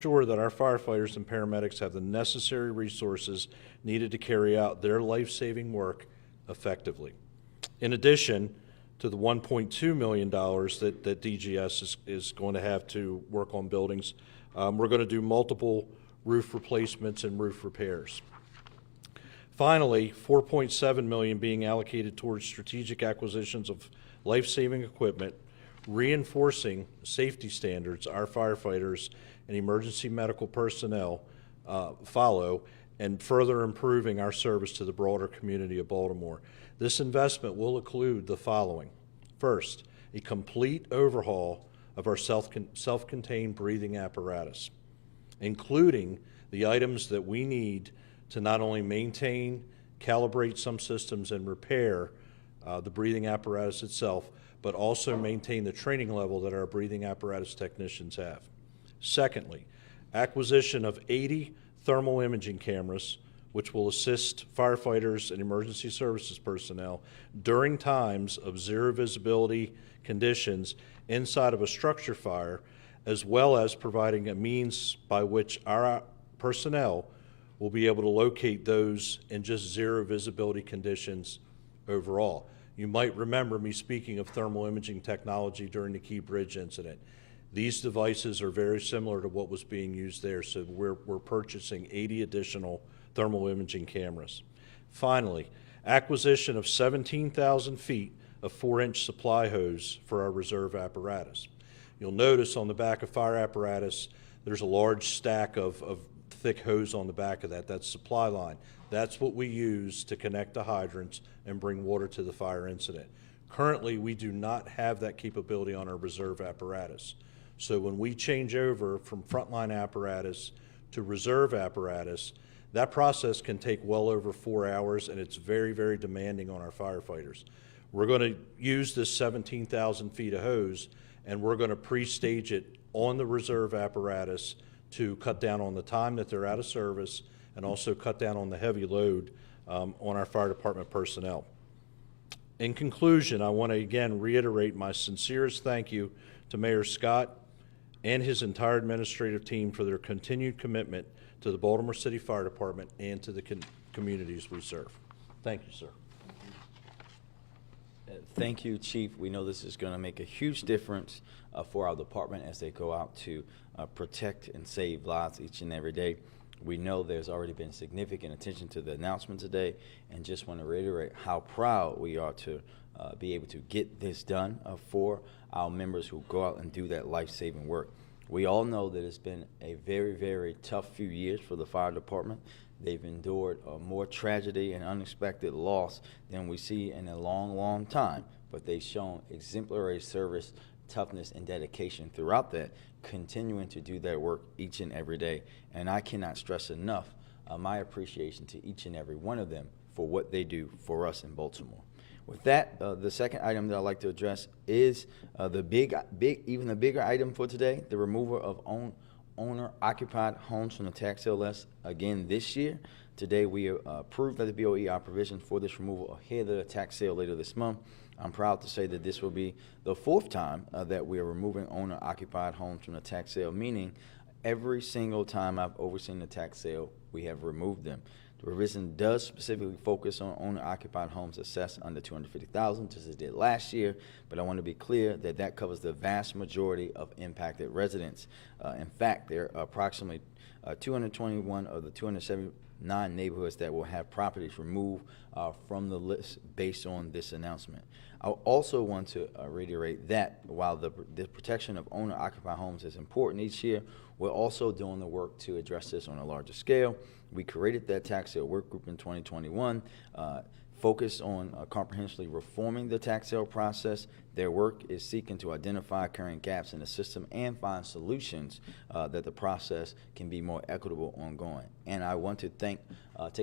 ensure that our firefighters and paramedics have the necessary resources needed to carry out their life-saving work effectively. In addition to the $1.2 million that DGS is going to have to work on buildings, we're going to do multiple roof replacements and roof repairs. Finally, $4.7 million being allocated towards strategic acquisitions of life-saving equipment, reinforcing safety standards our firefighters and emergency medical personnel follow, and further improving our service to the broader community of Baltimore. This investment will include the following. First, a complete overhaul of our self-contained breathing apparatus, including the items that we need to not only maintain, calibrate some systems, and repair the breathing apparatus itself, but also maintain the training level that our breathing apparatus technicians have. Secondly, acquisition of 80 thermal imaging cameras, which will assist firefighters and emergency services personnel during times of zero visibility conditions inside of a structure fire, as well as providing a means by which our personnel will be able to locate those in just zero visibility conditions overall. You might remember me speaking of thermal imaging technology during the Key Bridge incident. These devices are very similar to what was being used there, so we're purchasing 80 additional thermal imaging cameras. Finally, acquisition of 17,000 feet of 4-inch supply hose for our reserve apparatus. You'll notice on the back of fire apparatus, there's a large stack of thick hose on the back of that. That's supply line. That's what we use to connect the hydrants and bring water to the fire incident. Currently, we do not have that capability on our reserve apparatus. So when we change over from frontline apparatus to reserve apparatus, that process can take well over 4 hours, and it's very, very demanding on our firefighters. We're going to use this 17,000 feet of hose, and we're going to pre-stage it on the reserve apparatus to cut down on the time that they're out of service and also cut down on the heavy load on our fire department personnel. In conclusion, I want to again reiterate my sincerest thank you to Mayor Scott and his entire administrative team for their continued commitment to the Baltimore City Fire Department and to the communities we serve. Thank you, sir. Thank you, Chief. We know this is going to make a huge difference for our department as they go out to protect and save lives each and every day. We know there's already been significant attention to the announcement today, and just want to reiterate how proud we are to be able to get this done for our members who go out and do that life-saving work. We all know that it's been a very, very tough few years for the fire department. They've endured more tragedy and unexpected loss than we see in a long, long time, but they've shown exemplary service, toughness, and dedication throughout that, continuing to do that work each and every day. And I cannot stress enough my appreciation to each and every one of them for what they do for us in Baltimore. With that, the second item that I'd like to address is even the bigger item for today, the removal of owner-occupied homes from the tax sale list again this year. Today, we approved at the BOE our provision for this removal ahead of the tax sale later this month. I'm proud to say that this will be the fourth time that we are removing owner-occupied homes from the tax sale, meaning every single time I've overseen the tax sale, we have removed them. The provision does specifically focus on owner-occupied homes assessed under $250,000, just as it did last year, but I want to be clear that that covers the vast majority of impacted residents. In fact, there are approximately 221 of the 279 neighborhoods that will have properties removed from the list based on this announcement. I also want to reiterate that while the protection of owner-occupied homes is important each year, we're also doing the work to address this on a larger scale. We created that tax sale work group in 2021, focused on comprehensively reforming the tax sale process. Their work is seeking to identify current gaps in the system and find solutions that the process can be more equitable ongoing. And I want to take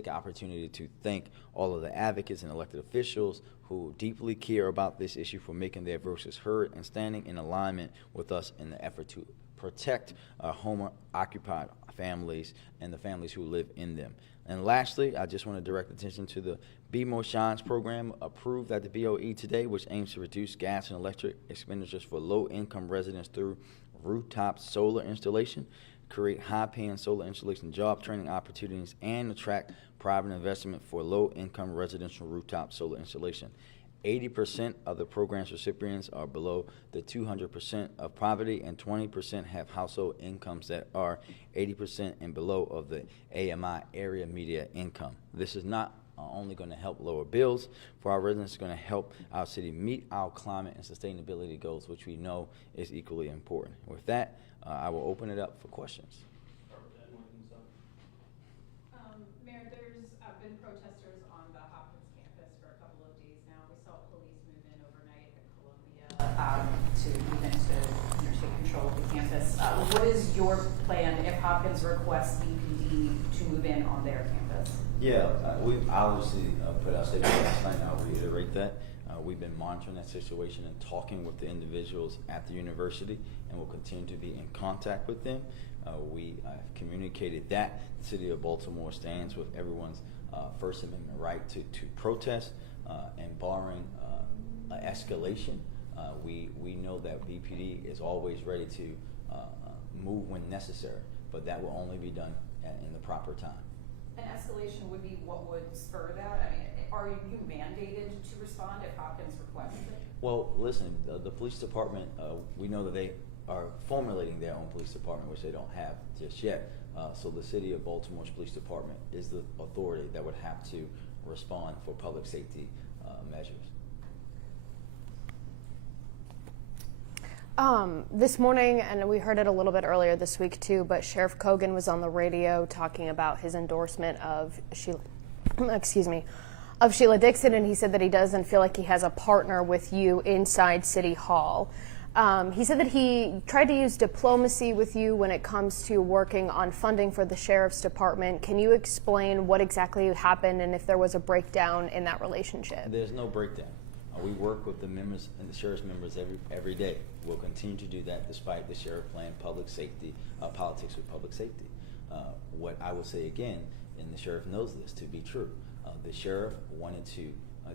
an opportunity to thank all of the advocates and elected officials who deeply care about this issue for making their voices heard and standing in alignment with us in the effort to protect home-occupied families and the families who live in them. And lastly, I just want to direct attention to the Be More Shines program approved at the BOE today, which aims to reduce gas and electric expenditures for low-income residents through rooftop solar installation. create high-paying solar installation job training opportunities, and attract private investment for low-income residential rooftop solar installation. 80% of the program's recipients are below the 200% of poverty, and 20% have household incomes that are 80% and below of the AMI area media income. This is not only going to help lower bills for our residents, it's going to help our city meet our climate and sustainability goals, which we know is equally important. With that, I will open it up for questions. Mayor, there's been protesters on the Hopkins campus for a couple of days now. We saw police move in overnight at Columbia to even to take control of the campus. What is your plan if Hopkins requests BPD to move in on their campus? Yeah, we've obviously put out statements last night, and I'll reiterate that. We've been monitoring that situation and talking with the individuals at the university, and we'll continue to be in contact with them. We have communicated that the City of Baltimore stands with everyone's First Amendment right to protest, and barring escalation, we know that BPD is always ready to move when necessary, but that will only be done in the proper time. An escalation would be what would spur that? I mean, are you mandated to respond if Hopkins requests it? Well, listen, the police department, we know that they are formulating their own police department, which they don't have just yet. So the City of Baltimore's police department is the authority that would have to respond for public safety measures. This morning, and we heard it a little bit earlier this week too, but Sheriff Kogan was on the radio talking about his endorsement of Sheila, of Sheila Dixon, and he said that he doesn't feel like he has a partner with you inside City Hall. He said that he tried to use diplomacy with you when it comes to working on funding for the Sheriff's Department. Can you explain what exactly happened and if there was a breakdown in that relationship? There's no breakdown. We work with the members and the sheriff's members every day. We'll continue to do that despite the sheriff plan public safety, politics with public safety. What I will say again, and the sheriff knows this to be true, the sheriff wanted to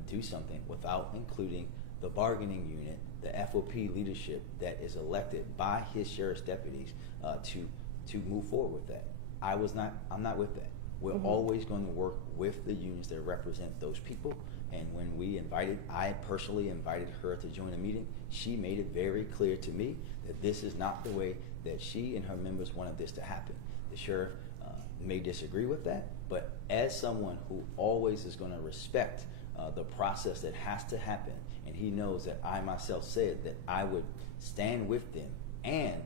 do something without including the bargaining unit, the FOP leadership that is elected by his sheriff's deputies to move forward with that. I'm not with that. We're always going to work with the unions that represent those people. And when I personally invited her to join a meeting, she made it very clear to me that this is not the way that she and her members wanted this to happen. The sheriff may disagree with that, but as someone who always is going to respect the process that has to happen, and he knows that I myself said that I would stand with them and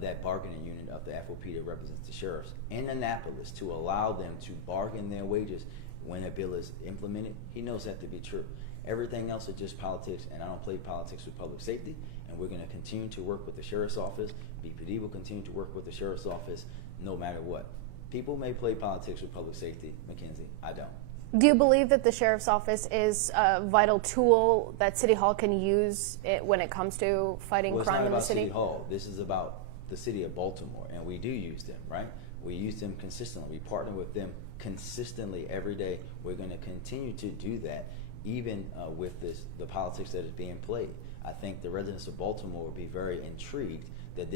that bargaining unit of the FOP that represents the sheriffs in Annapolis to allow them to bargain their wages when a bill is implemented, he knows that to be true. Everything else is just politics, and I don't play politics with public safety, and we're going to continue to work with the Sheriff's Office. BPD will continue to work with the Sheriff's Office no matter what. People may play politics with public safety, Mackenzie. I don't. Do you believe that the Sheriff's Office is a vital tool that City Hall can use when it comes to fighting crime in the city? It's not about City Hall. This is about the City of Baltimore, and we do use them, right? We use them consistently. We partner with them consistently every day. We're going to continue to do that, even with the politics that is being played. I think the residents of Baltimore will be very intrigued that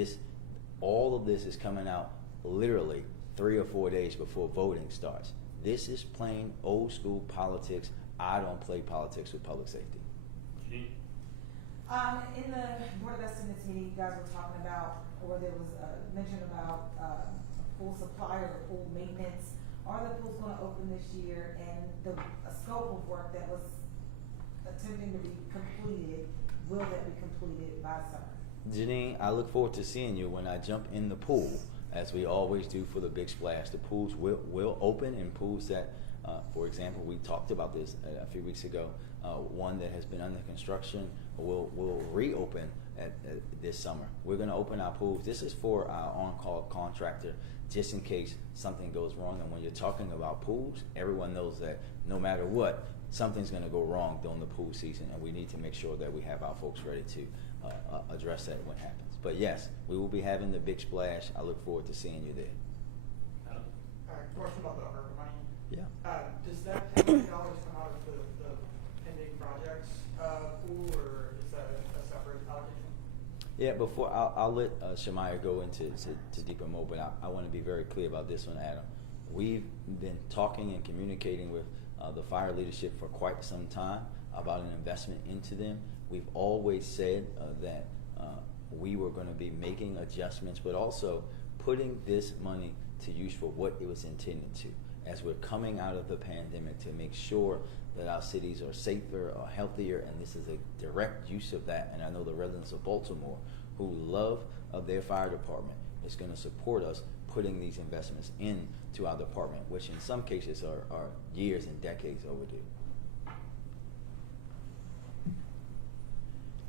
all of this is coming out literally 3 or 4 days before voting starts. This is plain old school politics. I don't play politics with public safety. In the Board of Estimates meeting, you guys were talking about, or there was mention about a pool supply or pool maintenance. Are the pools going to open this year? And the scope of work that was attempting to be completed, will that be completed by summer? Janine, I look forward to seeing you when I jump in the pool, as we always do for the Big Splash. The pools will open, and pools that, for example, we talked about this a few weeks ago. One that has been under construction will reopen this summer. We're going to open our pools. This is for our on-call contractor, just in case something goes wrong. And when you're talking about pools, everyone knows that no matter what, something's going to go wrong during the pool season, and we need to make sure that we have our folks ready to address that when it happens. But yes, we will be having the Big Splash. I look forward to seeing you there. Question about the ARPA money. Yeah. Does that $10 million come out of the pending projects pool, or is that a separate allocation? Yeah, before I'll let Shamaya go into deeper more, but I want to be very clear about this one, Adam. We've been talking and communicating with the fire leadership for quite some time about an investment into them. We've always said that we were going to be making adjustments, but also putting this money to use for what it was intended to. As we're coming out of the pandemic, to make sure that our cities are safer or healthier, and this is a direct use of that. And I know the residents of Baltimore who love their fire department is going to support us putting these investments into our department, which in some cases are years and decades overdue.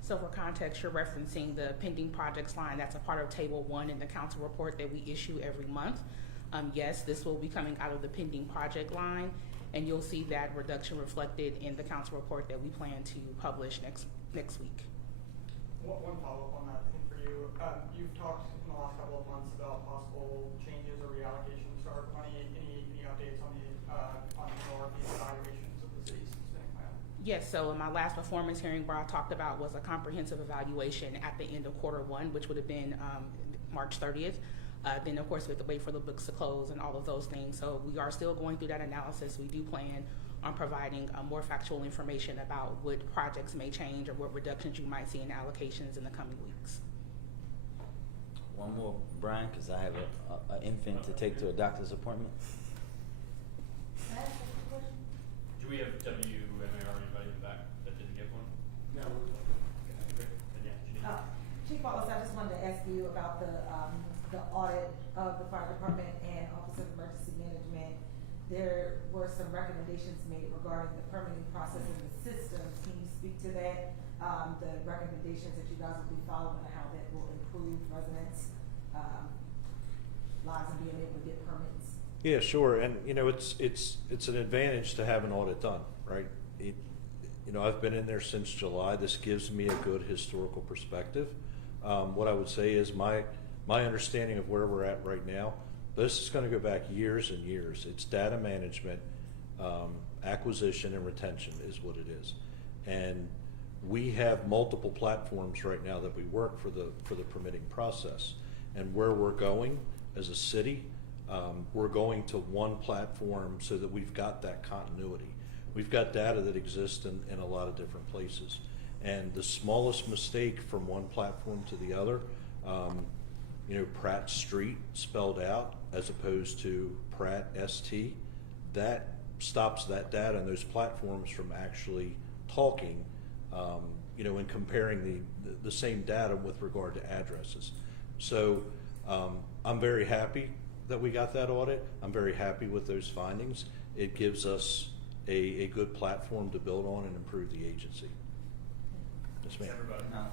So for context, you're referencing the pending projects line. That's a part of Table 1 in the council report that we issue every month. Yes, this will be coming out of the pending project line, and you'll see that reduction reflected in the council report that we plan to publish next week. One follow-up on that thing for you. You've talked in the last couple of months about possible changes or reallocations to ARPA money. Any updates on the evaluations of the city's spending plan? Yes, so in my last performance hearing, what I talked about was a comprehensive evaluation at the end of Q1, which would have been March 30th. Then, of course, we have to wait for the books to close and all of those things. So we are still going through that analysis. We do plan on providing more factual information about what projects may change or what reductions you might see in allocations in the coming weeks. One more, Brian, because I have an infant to take to a doctor's appointment. Can I ask a question? Do we have WMAR anybody back that didn't get one? No. Okay, and yeah, Janine. Chief Wallace, I just wanted to ask you about the audit of the fire department and Office of Emergency Management. There were some recommendations made regarding the permitting process and the systems. Can you speak to that? The recommendations that you guys will be following and how that will improve residents' lives and being able to get permits? Yeah, sure. And you know, it's an advantage to have an audit done, right? I've been in there since July. This gives me a good historical perspective. What I would say is my understanding of where we're at right now, this is going to go back years and years. It's data management, acquisition, and retention is what it is. And we have multiple platforms right now that we work for the permitting process. And where we're going as a city, we're going to one platform so that we've got that continuity. We've got data that exists in a lot of different places. And the smallest mistake from one platform to the other, Pratt Street spelled out as opposed to Pratt ST, that stops that data and those platforms from actually talking, and comparing the same data with regard to addresses. So I'm very happy that we got that audit. I'm very happy with those findings. It gives us a good platform to build on and improve the agency. Yes, ma'am. Everybody. Now,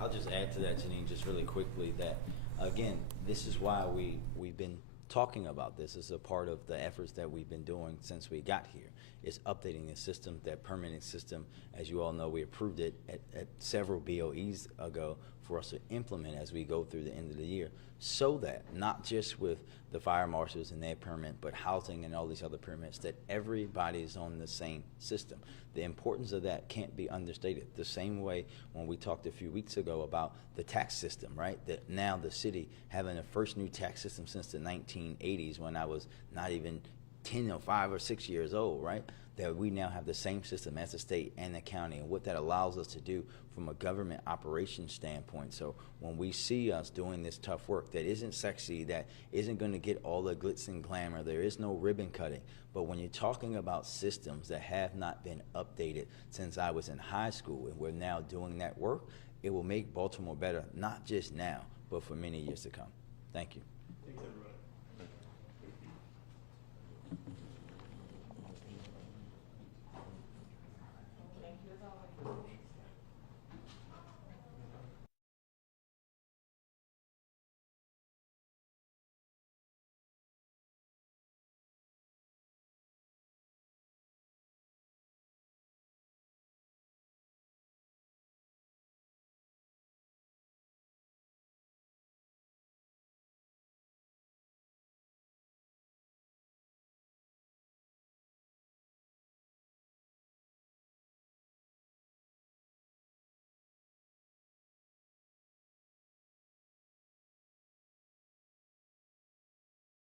I'll just add to that, Janine, just really quickly, that again, this is why we've been talking about this. This is a part of the efforts that we've been doing since we got here, is updating the system, that permitting system. As you all know, we approved it at several BOEs ago for us to implement as we go through the end of the year, so that not just with the fire marshals and their permit, but housing and all these other permits, that everybody's on the same system. The importance of that can't be understated. The same way when we talked a few weeks ago about the tax system, right? That now the city having the first new tax system since the 1980s, when I was not even 10 or 5 or 6 years old, right? That we now have the same system as the state and the county, and what that allows us to do from a government operations standpoint. So when we see us doing this tough work that isn't sexy, that isn't going to get all the glitz and glamour, there is no ribbon cutting. But when you're talking about systems that have not been updated since I was in high school, and we're now doing that work, it will make Baltimore better, not just now, but for many years to come. Thank you.